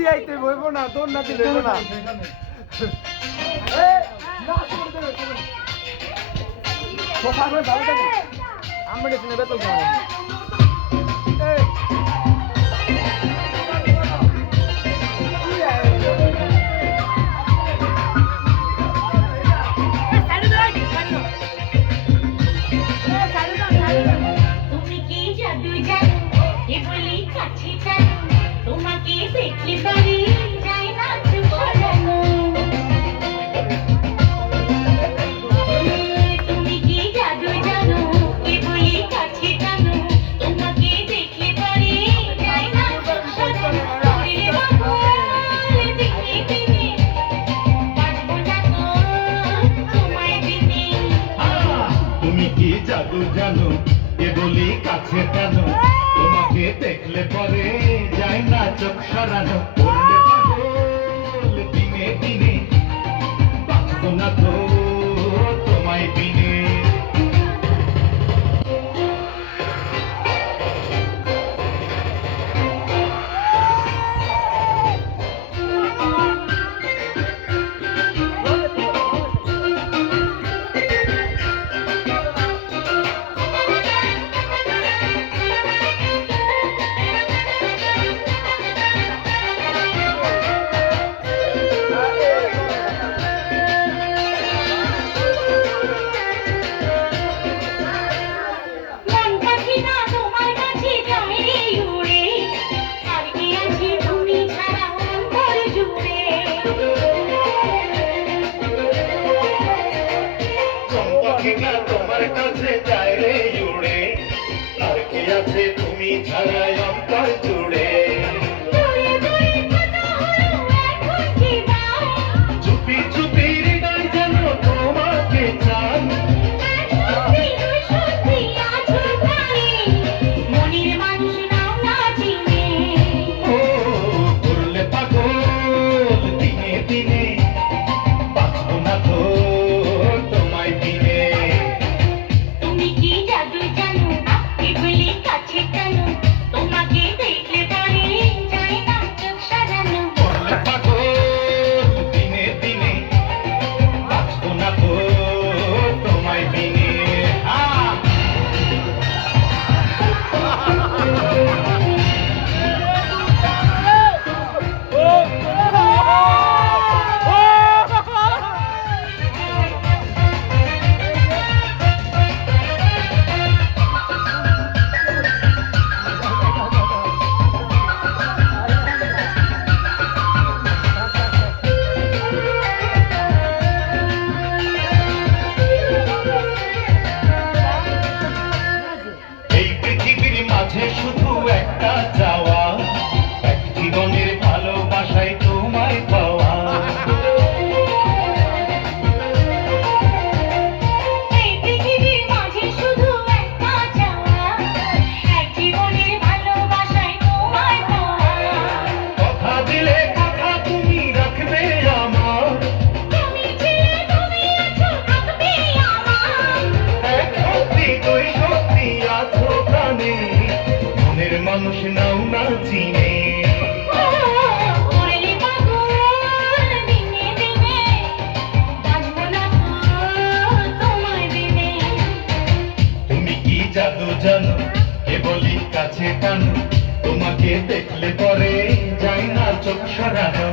জলদি আইতে হইব না, দৌড় না দিলে হইব না। আমি বেতন তোমাকে দেখলে পারি যাই না চুপ তুমি কি জাদু জানো কে বলি কাছে জানো তোমাকে দেখলে পারি যাই না চুপ তুমি কি জাদু জানো কে বলি কাছে জানো তোমাকে দেখলে পরে যায় না চোখ সরানো করলে পাগল দিনে দিনে বাঁচব না তো তোমায় বিনে তোমার কাছে যায় রে উড়ে আর কি আছে তুমি ছাড়া অন্তর জুড়ে চুপি চুপি হৃদয় যেন তোমাকে চান মনের মানুষ নাও না চিনে ও করলে পাগল দিনে দিনে বাঁচব না তো তোমায় বিনে তুমি কি জাদু জানো কে বলি কাছে জানো তোমাকে দেখলে পারি যাই না চোখ সাজানো করলে পাগল দিনে দিনে বাঁচব না তো তোমায় বিনে এই পৃথিবীর মাঝে শুধু একটা চাওয়া এক জীবনের ভালোবাসায় তোমায় পাওয়া এই পৃথিবীর মাঝে শুধু একটা চাওয়া এক জীবনের ভালোবাসায় তোমায় পাওয়া কথা দিলে কথা তুমি রাখবে আমার তুমি ছিলে তুমি আছো থাকবে আমার এক সত্যি দুই সত্যি আছো প্রাণে মনের মানুষ নাও না চিনে করলে পাগল দিনে দিনে বাঁচব না তো তোমায় বিনে তুমি কি জাদু জানো কে বলি কাছে টানো তোমাকে দেখলে পরে যায় না চোখ সরানো